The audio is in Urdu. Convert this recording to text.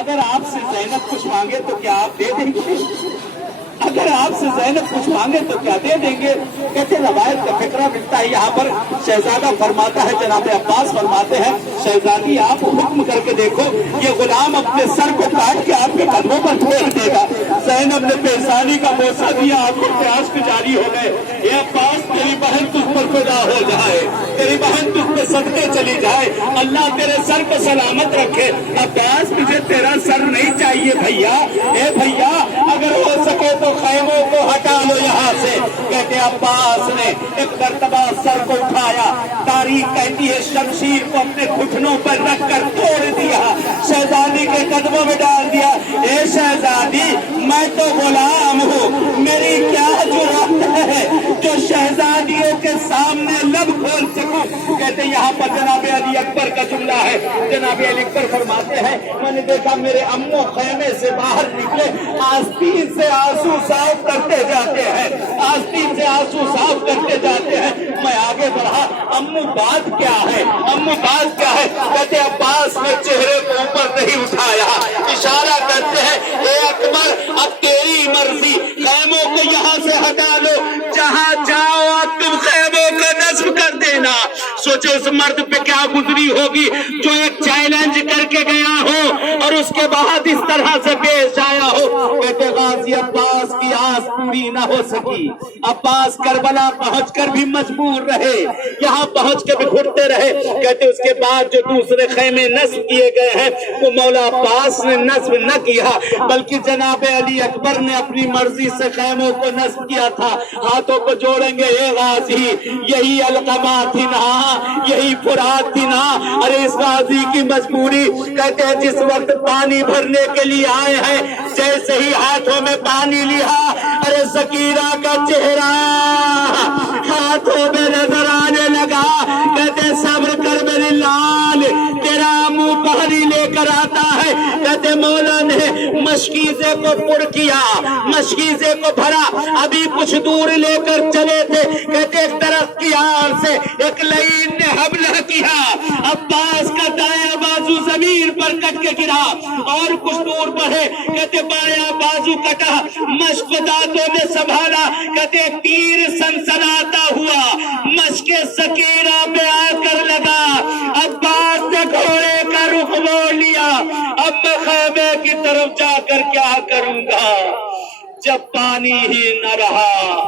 اگر آپ سے زینب کچھ مانگے تو کیا آپ دے دیں گے؟ اگر آپ سے زینب کچھ مانگے تو کیا دے دیں گے؟ کہتے روایت کا فکرہ ملتا ہے یہاں پر شہزادہ فرماتا ہے، جناب عباس فرماتے ہیں شہزادی آپ حکم کر کے دیکھو یہ غلام اپنے سر کو کاٹ کے آپ کے قدموں پر پھینک دے گا۔ زینب نے پیشانی کا بوسہ دیا، آنکھوں سے آنسو جاری ہو گئے۔ اے عباس تیری بہن تجھ پر فدا ہو جائے، تیری بہن تجھ پہ صدقے چلی جائے، اللہ تیرے سر کو سلامت رکھے۔ عباس مجھے تیرا سر نہیں چاہیے بھیا، اے بھیا اگر ہو سکے تو خیموں کو ہٹا لو یہاں سے۔ کہتے عباس نے ایک مرتبہ سر کو اٹھایا، تاریخ کہتی ہے شمشیر کو اپنے گھٹنوں پر رکھ کر توڑ دیا، شہزادی کے قدموں میں ڈال دیا۔ اے شہزادی میں تو غلام ہوں، میری کیا جرأت ہے جو شہزادیوں کے سامنے لب کھول سکوں۔ کہتے یہاں پر جناب علی اکبر کا جملہ ہے، جناب علی اکبر فرماتے ہیں میں نے دیکھا میرے امو خیمے سے باہر نکلے، آستین سے آنسو صاف کرتے جاتے ہیں، آستین سے آنسو صاف کرتے جاتے ہیں۔ میں آگے بڑھا، امو بات کیا ہے، امو بات کیا ہے؟ کہتے عباس نے چہرے کو اوپر نہیں اٹھایا، اشارہ کرتے ہیں اے اکبر اب تیری مرضی، خیموں کو یہاں سے ہٹا لو، جہاں جاؤ تم خیموں کا نصب کر دینا۔ سوچو اس مرد پہ کیا گزری ہوگی جو ایک چیلنج کر کے گیا ہو اور اس کے بعد اس طرح سے پیش آیا ہو۔ کہتے غازی عباس کی آس پوری نہ ہو سکی، عباس کربلا پہنچ کر بھی مجبور رہے، یہاں پہنچ کے بھی گھٹتے رہے۔ کہتے اس کے بعد جو دوسرے خیمے نصب کیے گئے ہیں وہ مولا عباس نے نصب نہ کیا بلکہ جناب علی اکبر نے اپنی مرضی سے خیموں کو نصب کیا تھا۔ ہاتھوں کو جوڑیں گے اے غازی، یہی علقمہ تھی نا، یہی فرات تھی نا، ارے اس غازی کی مجبوری۔ کہتے ہیں جس وقت پانی بھرنے کے لیے آئے ہیں جیسے ہی ہاتھوں میں پانی لیا، ارے سکینہ کا چہرہ ہاتھوں میں نظر آنے لگا۔ کہتے صبر کر میری لال، تیرا منہ پانی لے کر آتا ہے۔ کہتے مولا نے مشکیزے کو پر کیا، مشکیزے کو بھرا، ابھی کچھ دور لے کر چلے تھے۔ کہتے ایک درخت کی آڑ سے ایک لعین نے حملہ کیا، عباس کا دایاں بازو زمین پر کٹ کے گرا اور کچھ دور بڑھے۔ کہتے بایاں بازو کٹا، مشک دانتوں میں سنبھالا۔ کہتے تیر سنسناتا ہوا مشک سکینہ پہ آ کر لگا۔ عباس نے گھوڑے کا رخ موڑ لیا، اب میں خیمے کی طرف جا کر کیا کروں گا جب پانی ہی نہ رہا۔